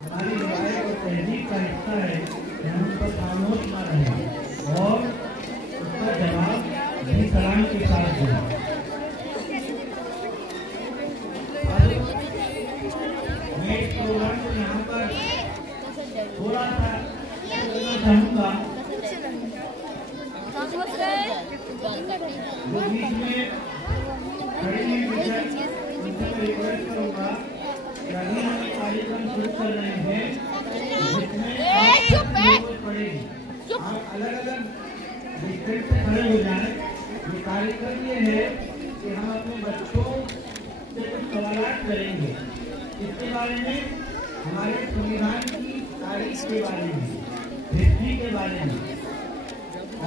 हमारी रिवायत और तहजीब का हिस्सा है कि हम उस पर खामोश न रहें और उसका जवाब भी सलाम के साथ दें। मैं इस प्रोग्राम को यहाँ पर थोड़ा सा करना चाहूँगा। जो बीच में खड़े हैं उनसे रिक्वेस्ट करूँगा कि अभी हम एक कार्यक्रम शुरू कर रहे हैं जिसमें जरूरत पड़ेगी आप अलग अलग डिस्ट्रिक्ट से खड़े हो जाएं। ये कार्यक्रम ये है कि हम अपने बच्चों से कुछ सवाल करेंगे इसके बारे में, हमारे संविधान की तारीख के बारे में, हिस्ट्री के बारे में,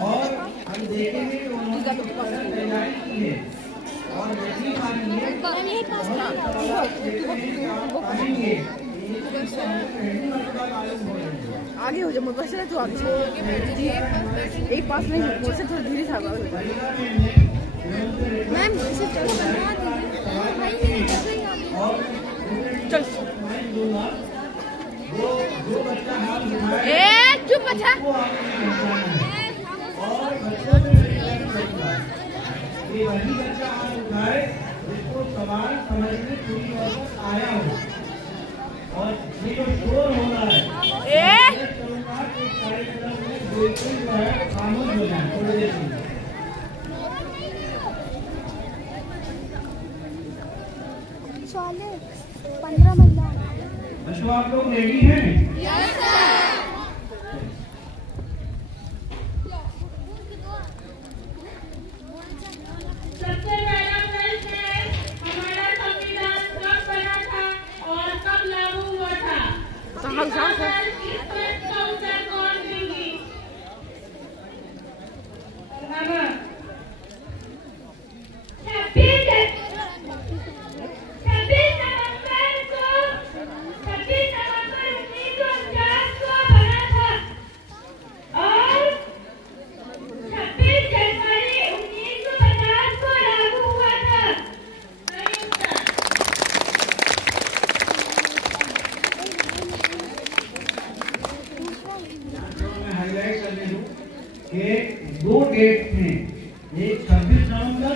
और हम देखेंगे कि उन्होंने तैयारी की है और यही आगे हो जाए मुबशर तो आगे एक पास नहीं मुझसे थोड़ा धीरे से आगे मैम इसे चलो चल चुप अच्छा ये वही बच्चा हाथ उठाए जिसको सवाल समझ में पूरी तरह से आया हो। और ये जो शोर हो रहा है कार्यक्रम में बिल्कुल जो है खामोश हो जाए थोड़ी देर के लिए। चले 15 महिला। बच्चों आप लोग रेडी हैं? Yes sir. सबसे पहला प्रश्न है, हमारा संविधान कब बना था और कब लागू हुआ था? इस प्रश्न का उत्तर कौन देंगी? दो डेट थे, एक 26 नवंबर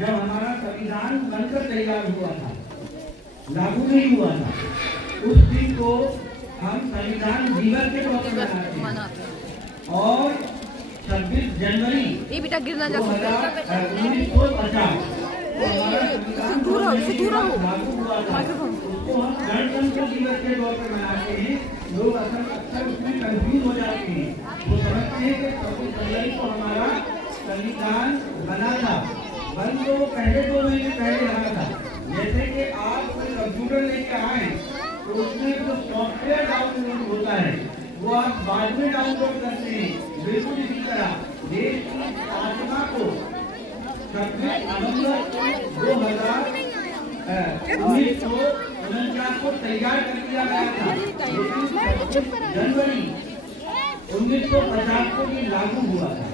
जब हमारा संविधान बनकर तैयार हुआ था, लागू नहीं हुआ था, उस दिन को हम संविधान दिवस के तौर पर मनाते हैं। और 26 जनवरी 1950 लागू हुआ था, उसको हम गणतंत्र दिवस के तौर पर मनाते हैं। लोग अक्सर उसमें कंफ्यूज हो जाते हैं, वो समझते हैं कि 26 जनवरी को हमारा संविधान बना था, बन तो पहले 2 महीने पहले बना था। जैसे कि आप कोई कंप्यूटर लेके आए तो उसमें जो सॉफ्टवेयर डाउनलोड होता है वो आप बाद में डाउनलोड करते हैं, बिल्कुल इसी तरह देश की आत्मा को 26 नवंबर 2049 को तैयार कर दिया गया था। जनवरी 1950 को ये लागू हुआ था।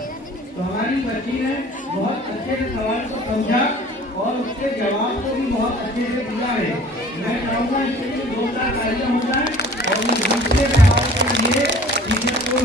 तो हमारी बच्ची ने बहुत अच्छे से सवाल को समझा और उसके जवाब को भी बहुत अच्छे से दिया है। मैं चाहूँगा इसके लिए 2 तालियां हो जाए और दूसरे सवाल के लिए टीचर को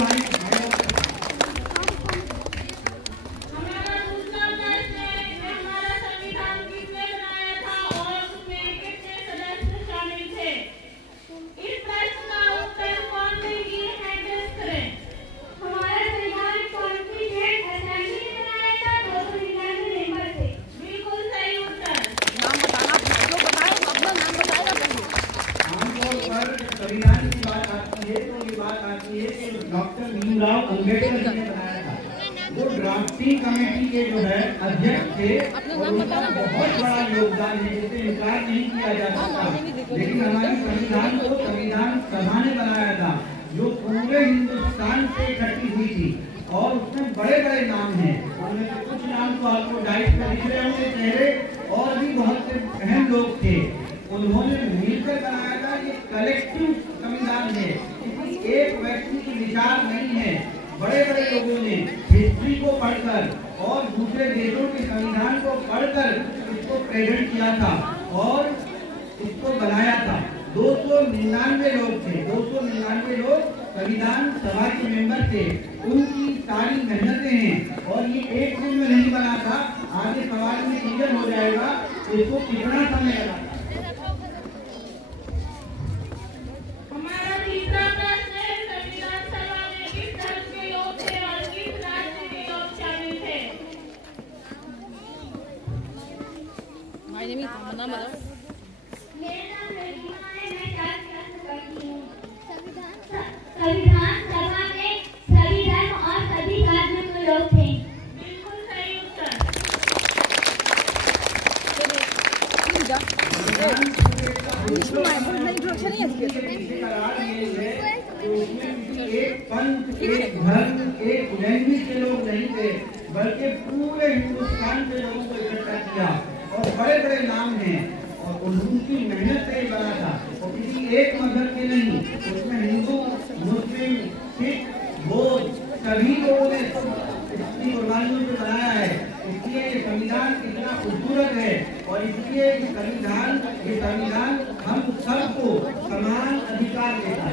संविधान की बात आती है तो ये बात आती है कि डॉक्टर भीमराव अम्बेडकर ने बनाया था। वो ड्राफ्टिंग कमेटी के जो है अध्यक्ष थे और उनका बहुत बड़ा योगदान है जिसे इनकार नहीं किया जा सकता। लेकिन हमारी संविधान को संविधान सभा ने बनाया था जो पूरे हिंदुस्तान से इकट्ठी हुई थी और उसमें बड़े बड़े नाम हैं। उनमें से कुछ नाम तो आपको डाइट में दिख रहे होंगे चेहरे, और भी बहुत से अहम लोग थे। उन्होंने मिलकर बनाया था। ये कलेक्टिव संविधान है, किसी एक व्यक्ति की विचार नहीं है। बड़े बड़े लोगों ने हिस्ट्री को पढ़कर और दूसरे देशों के संविधान को पढ़कर इसको प्रेजेंट किया था और इसको बनाया था। 299 लोग थे, 299 लोग संविधान सभा के मेंबर थे। उनकी सारी मेहनतें हैं और ये एक दिन में नहीं बना था। आगे सवाल में क्लियर हो जाएगा इसको कितना समय लगा। हमारा तीसरा प्रश्न है, संविधान सभा में किस धर्म के लोग थे और किस राज्य के लोग शामिल थे? मेरा नाम रहीमा है, मैं 4th क्लास में पढ़ती हूँ। संविधान सभा में सभी धर्म और सभी राज्यों के लोग थे। बिल्कुल सही उत्तर। एक पंथ, एक धर्म, एक लैंग्वेज के लोग नहीं थे, बल्कि पूरे हिंदुस्तान के लोगों को इकट्ठा किया और बड़े बड़े नाम हैं और उनकी मेहनत से ही बना था। और किसी एक मजहब के नहीं, उसमें हिंदू, मुस्लिम, सिख, बौद्ध सभी लोगों ने इसकी कुर्बानियों से बनाया है। इसलिए ये संविधान इतना खूबसूरत है और इसलिए ये संविधान हम सबको समान अधिकार देता है।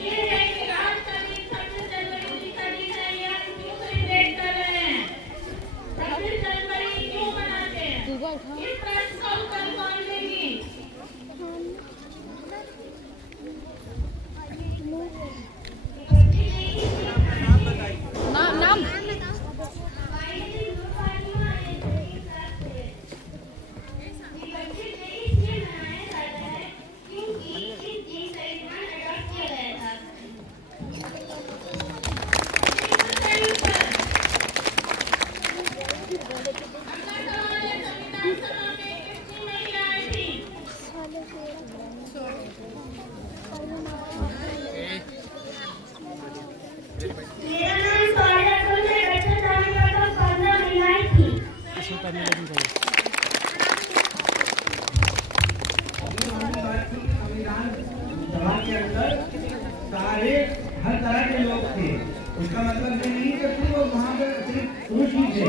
ये है कि आज का दिन 26 जनवरी का दिन है, ये हम क्यों सेलिब्रेट कर रहे हैं? 26 जनवरी क्यों मनाते हैं? इस प्रश्न का उत्तर कौन देगी? नाम मेरा नाम स्वागत है, बच्चा जाने का 15 महिलाएं थी। संविधान सभा के अंदर सारे हर तरह के लोग थे। उसका मतलब ये नहीं कि सिर्फ वहाँ पर सिर्फ पुरुष ही थे,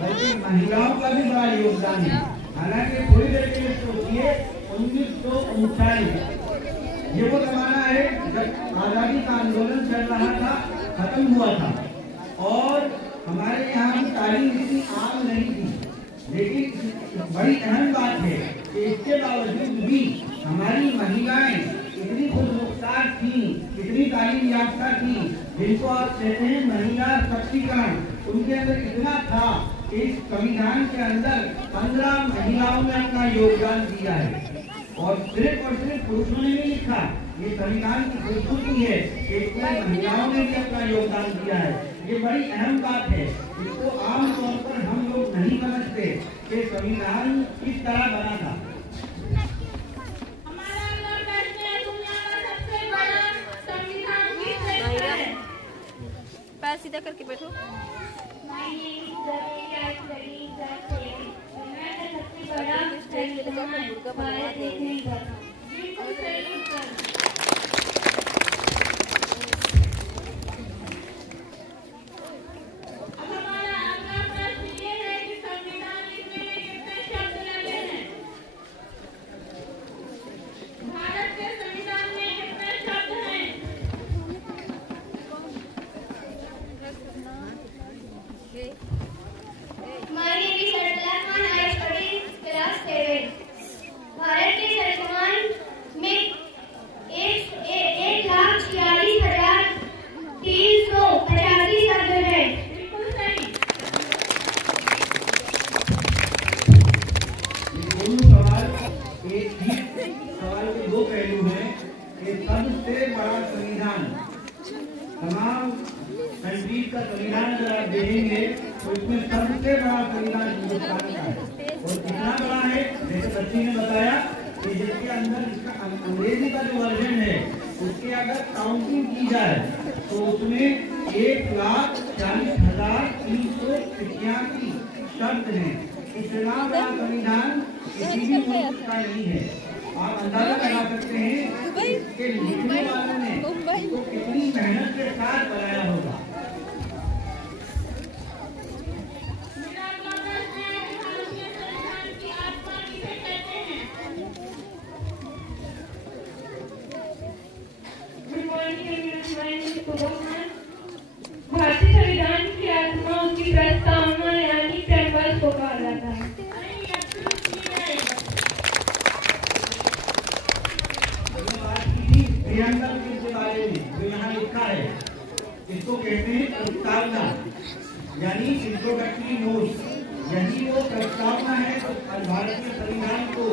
बल्कि महिलाओं का भी बड़ा योगदान है। हालांकि थोड़ी देर के लिए सोचिए, 1939 ये वो जमाना है जब आजादी का आंदोलन चल रहा था, खत्म हुआ था और हमारे यहाँ की तालीम इतनी आम नहीं थी। लेकिन बड़ी अहम बात है कि इसके बावजूद भी हमारी महिलाएं इतनी खुदमुख्तार थी, इतनी तालीम याफ्ता थी, जिनको आप कहते हैं महिला सशक्तिकरण, उनके अंदर इतना था कि इस संविधान के अंदर 15 महिलाओं ने अपना योगदान दिया है। और सिर्फ पुरुषों ने नहीं लिखा, ये संविधान की खूबसूरती है, इसमें महिलाओं ने भी अपना योगदान दिया है। ये बड़ी अहम बात है, इसको आमतौर पर हम लोग नहीं समझते कि संविधान किस तरह बना था। हमारा अगला प्रश्न है, दुनिया का सबसे बड़ा संविधान किस देश का है? पैर सीधा करके बैठो। बिल्कुल सही उत्तर। अब हमारा अगला प्रश्न ये है कि संविधान लिखने में कितने शब्द लगे हैं? भारत के संविधान में कितने शब्द हैं? My name is Artlan Khan. I study in class 7. Bharat के संविधान में 1,46,385 शब्द हैं। बिल्कुल सही। ये दोनों सवाल एक ही सवाल के दो पहलू हैं। ये सबसे बड़ा संविधान, तमाम कंट्रीज का संविधान अगर आप देखेंगे तो इसमें सबसे बड़ा संविधान हिंदुस्तान का है। और कितना बड़ा है, जैसे बच्ची ने बताया कि जिसके अंदर इसका अंग्रेजी का जो वर्जन है उसके अगर काउंटिंग की जाए तो उसमें 1,40,385 शब्द हैं। इतना बड़ा संविधान किसी भी मुल्क का नहीं है। आप अंदाजा लगा सकते हैं कि लिखने वालों ने इसको कितनी मेहनत के साथ बनाया होगा। मेरा अगला प्रश्न है कि भारतीय संविधान प्रियम्बल के बारे में जो यहाँ लिखा है, इसको कहते हैं प्रस्तावना, यानी इंट्रोडक्टरी नोट्स। यही वो प्रस्तावना है तो भारतीय संविधान को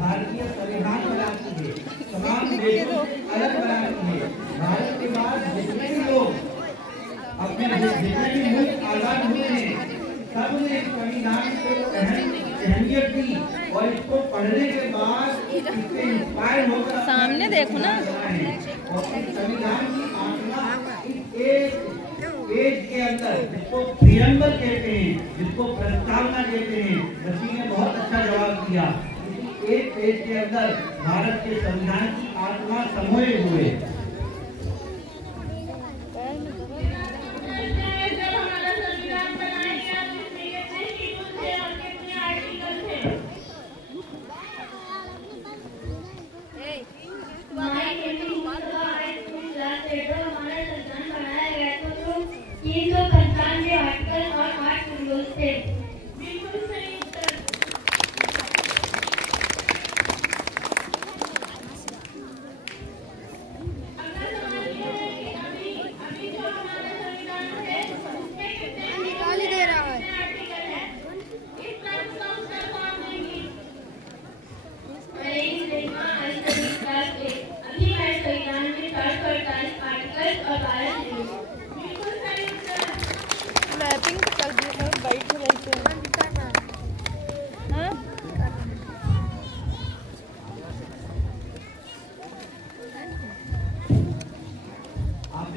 भारतीय संविधान बनाती है, तमाम देशों से अलग बनाती है। भारत के बाद जितने भी लोग अपने जितने भी मुल्क आजाद हुए हैं, सबने इस संविधान को अहमियत दी और इसको पढ़ने के बाद इससे इंस्पायर होकर सामने देखो ना। और इस संविधान की आत्मा इस पेज के अंदर, जिसको प्रियम्बल कहते हैं, जिसको प्रस्तावना कहते हैं, रसी ने बहुत अच्छा जवाब दिया। इसी एक पेज के अंदर भारत के संविधान की आत्मा समोए हुए।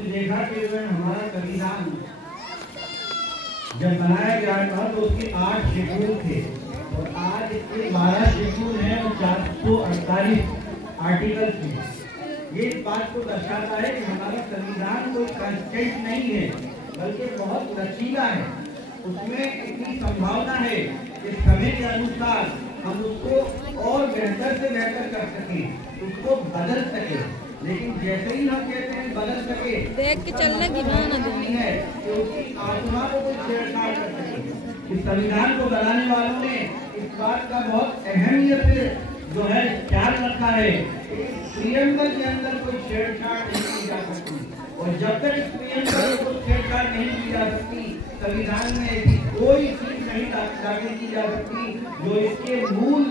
देखा कि हमारा संविधान जब बनाया गया था तो उसके 8 शेड्यूल थे और आज इसके 12 शेड्यूल हैं और 448 आर्टिकल थे। ये इस बात को दर्शाता है कि हमारा संविधान कोई कंस्टेंट नहीं है, बल्कि बहुत लचीला है। उसमें इतनी संभावना है कि समय के अनुसार हम उसको और बेहतर से बेहतर कर सकें, उसको बदल सके। लेकिन जैसे ही हम कहते हैं बदल सके, देख के चलने की बात नहीं है कि उसकी आत्मा को कोई छेड़छाड़ कर सके। इस संविधान को बनाने वालों ने इस बात का बहुत अहमियत से जो है ख्याल रखा है कि प्रियम्बल के अंदर कोई छेड़छाड़ नहीं की जा सकती, और जब तक इस प्रियम्बल को छेड़छाड़ नहीं की जा सकती, संविधान में ऐसी कोई चीज नहीं दाखिल की जा सकती जो इसके मूल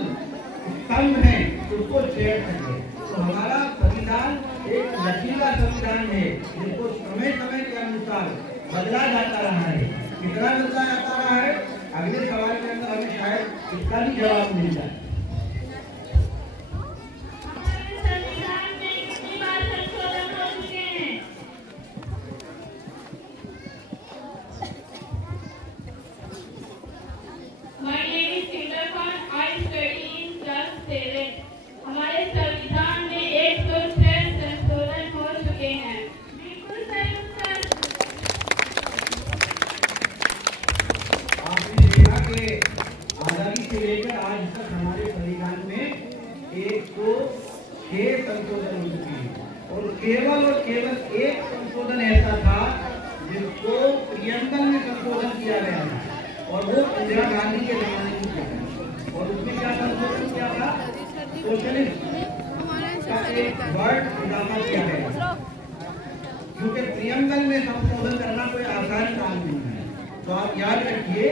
स्तंभ है उसको छेड़ सके। तो हमारा संविधान एक लचीला संविधान है जिसको समय समय के अनुसार बदला जाता रहा है। कितना बदला जाता रहा है, अगले सवाल के अंदर हमें शायद इसका भी जवाब मिल जाए। हमारे संविधान में 106 संशोधन हो चुके हैं। बिल्कुल सही उत्तर। आपने देखा कि आजादी से लेकर आज तक हमारे संविधान में 106 संशोधन हो चुके हैं, और केवल एक संशोधन ऐसा था जिसको प्रियम्बल में संशोधन किया गया था, और वो इंदिरा गांधी के जमाने में किया गया। और उसमें क्या संशोधन किया था? सोशलिस्ट का एक वर्ड इजाफा किया गया, क्योंकि प्रियम्बल में संशोधन करना कोई आसान काम नहीं है। तो आप याद रखिए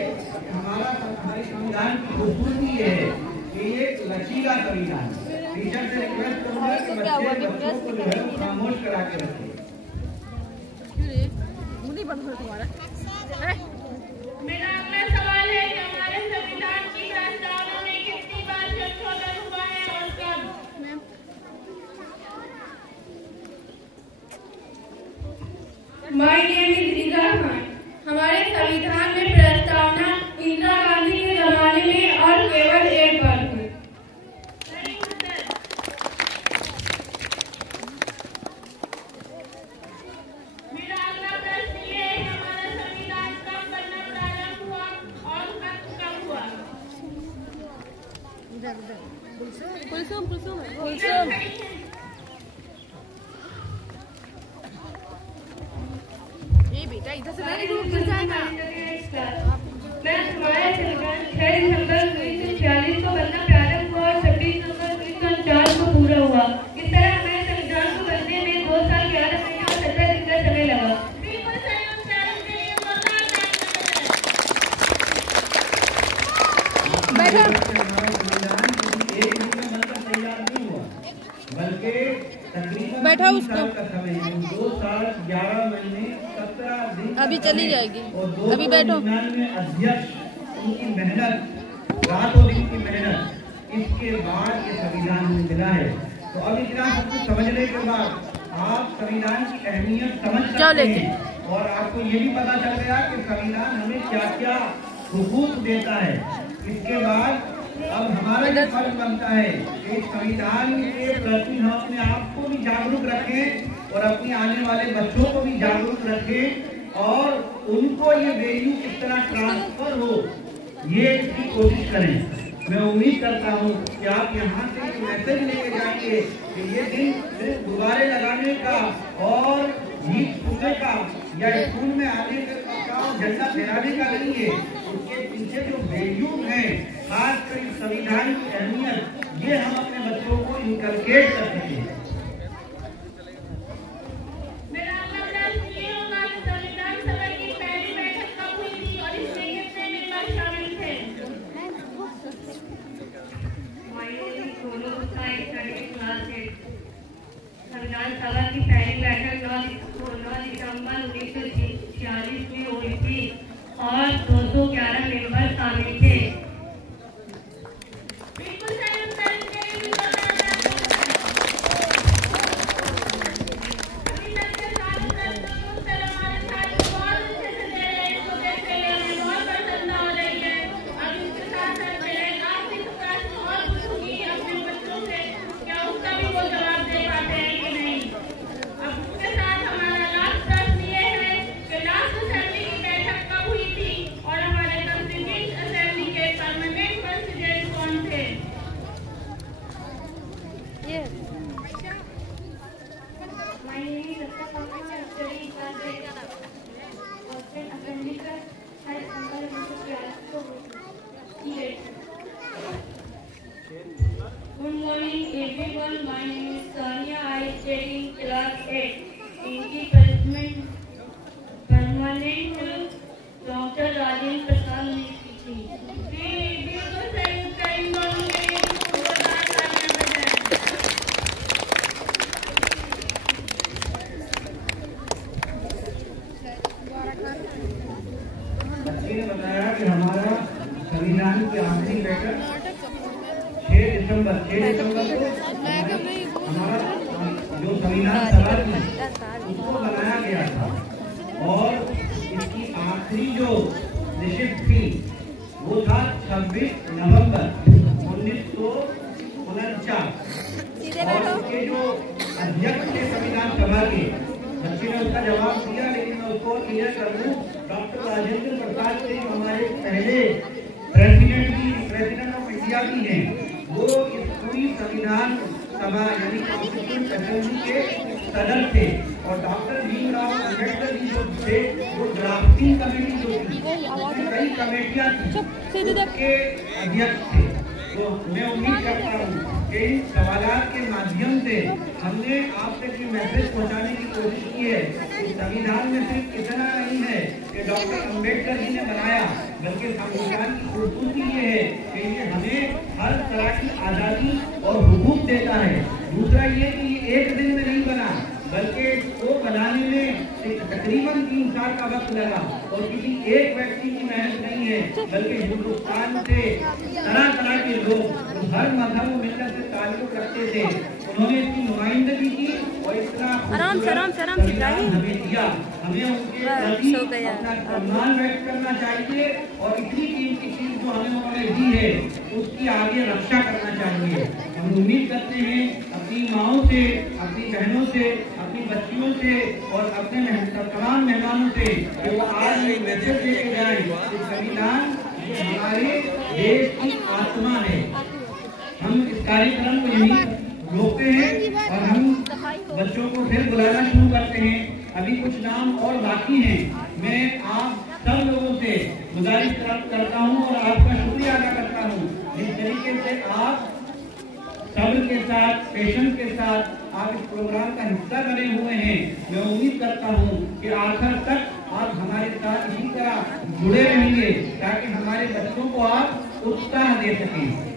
हमारे संविधान की खूबसूरती है कि ये लचीला संविधान। टीचर से रिक्वेस्ट करूंगा कि बच्चों को जो है खामोश करा के रखें। मेरा अगला सवाल है कि हमारे संविधान की प्रस्तावना में कितनी बार संशोधन हुआ है और कब? माय नेम इज रिजा खान। हमारे संविधान में प्रस्तावना इंदिरा गांधी के जमाने में और केवल एक बार हुई। सही उत्तर। मेरा अगला प्रश्न ये है, हमारा संविधान कब बनना प्रारंभ हुआ और कब हुआ? ये बेटा इधर से नहीं उधर जाएगा। मैं हमारा संविधान 6 दिसंबर 1946 को बनना प्रारंभ हुआ और 26 नवंबर 1949 को पूरा हुआ। इस तरह हमारे संविधान को बनने में तकरीबन बैठा 3 उसको। साल का समय है, 2 साल 11 महीने 17 दिन अभी का चली समय जाएगी। और अभी बैठो। 299 अध्यक्ष उनकी मेहनत, रातों दिन की मेहनत, इसके बाद ये संविधान हमें मिला है। तो अब इतना सब कुछ समझने के बाद आप संविधान की अहमियत समझ सकते हैं और आपको ये भी पता चल गया कि संविधान हमें क्या क्या हुकूक देता है। इसके बाद अब हमारा ये फर्ज बनता है कि संविधान के प्रति हम अपने आप को भी जागरूक रखें और अपने आने वाले बच्चों को भी जागरूक रखें और उनको ये वैल्यू किस तरह ट्रांसफर हो, ये इसकी कोशिश करें। मैं उम्मीद करता हूँ कि आप यहाँ से एक मैसेज लेके जाएंगे कि ये दिन सिर्फ गुब्बारे लगाने का और गीत सुनने का या स्कूल में आने का और झंडा फहराने का नहीं है। उसके पीछे जो वैल्यूज हैं, खासकर इस संविधान की अहमियत, ये हम अपने बच्चों को इनकलकेट कर सकें। मेरा अगला प्रश्न ये होगा कि संविधान सभा की पहली बैठक कब हुई थी और इसमें कितने मेंबर शामिल थे? संविधान सभा की पहली बैठक 9 दिसंबर 1946 में हुई थी और 211 मेंबर शामिल थे। बिल्कुल सही उत्तर इसके लिए अभी तक के सारे प्रश्नों के उत्तर हमारे छात्र बहुत अच्छे से दे रहे हैं। इसको देखते हुए हमें बहुत प्रसन्नता हो रही है। अब इसके साथ साथ मैं आपसे कुछ प्रश्न और पूछूंगी अपने बच्चों से, क्या उसका भी वो जवाब दे पाते हैं कि नहीं। अब उसके साथ हमारा लास्ट प्रश्न ये है कि लास्ट असेंबली की बैठक कब हुई थी और हमारे कंस्टिट्यूएंट असेंबली के परमानेंट प्रेसिडेंट कौन थे? My name is Dr. Pankaj. I study in class 8. Constant Assembly का हर संबल Good morning everyone. My name is Tanya. I study in class 8. इनकी परमानेंट डॉक्टर राजेंद्र प्रसाद ने की थी। बिल्कुल सही उत्तर इन दोनों के लिए जोरदार तालियां बजाएं। बच्चे ने बताया कि हमारा संविधान की आखिरी बैठक 6 दिसंबर को हमारा जो संविधान सभा थी उसको बनाया गया था और इसकी आखिरी जो निश्चित थी वो था 26 नवंबर 1949 और उसके जो अध्यक्ष थे संविधान सभा के, बच्चे ने उसका जवाब दिया लेकिन मैं उसको क्लियर कर दूं, डॉक्टर राजेंद्र प्रसाद थे हमारे पहले प्रेसिडेंट ऑफ इंडिया भी हैं। वो इस पूरी संविधान सभा यानी कॉन्स्टिट्यूएंट असेंबली के सदस्य थे और डॉक्टर भीमराव अम्बेडकर जी जो थे वो ड्राफ्टिंग कमेटी जो थी, उसमें कई कमेटियां थी, उसके अध्यक्ष थे। तो मैं उम्मीद करता हूँ कि इन सवालात के माध्यम से हमने आप तक ये मैसेज पहुँचाने की कोशिश की है कि संविधान में सिर्फ इतना नहीं है कि डॉक्टर अम्बेडकर जी ने बनाया, बल्कि संविधान की खूबसूरती ये है कि ये हमें हर तरह की आज़ादी और हुकूक देता है। दूसरा ये कि ये एक दिन में नहीं बना, बल्कि इसको बनाने में तकरीबन 3 साल का वक्त लगा और किसी एक व्यक्ति की मेहनत नहीं है, बल्कि हिंदुस्तान से तरह तरह के लोग हर मजहब मिलत से ताल्लुक रखते थे, उन्होंने इसकी नुमाइंदगी की और इतना आराम से हमें दिया। हमें उनके प्रति अपना सम्मान व्यक्त करना चाहिए और इतनी कीमती चीज जो हमें उन्होंने दी है उसकी आगे रक्षा करना चाहिए। हम उम्मीद करते हैं अपनी माओं से, अपनी बहनों से, अपनी बच्चियों से और अपने तमाम मेहमानों से कि वो आज एक मैसेज लेके जाए कि संविधान हमारे देश की आत्मा है। हम इस कार्यक्रम को यहीं रोकते हैं और हम बच्चों को फिर बुलाना शुरू करते हैं। अभी कुछ नाम और बाकी हैं। मैं आप सब लोगों से गुजारिश करता हूं और आपका शुक्रिया अदा करता हूं जिस तरीके से आप सब्र के साथ, पेशेंस के साथ आप इस प्रोग्राम का हिस्सा बने हुए हैं। मैं उम्मीद करता हूं कि आखिर तक आप हमारे साथ इसी तरह जुड़े रहेंगे ताकि हमारे बच्चों को आप उत्साह दे सकें।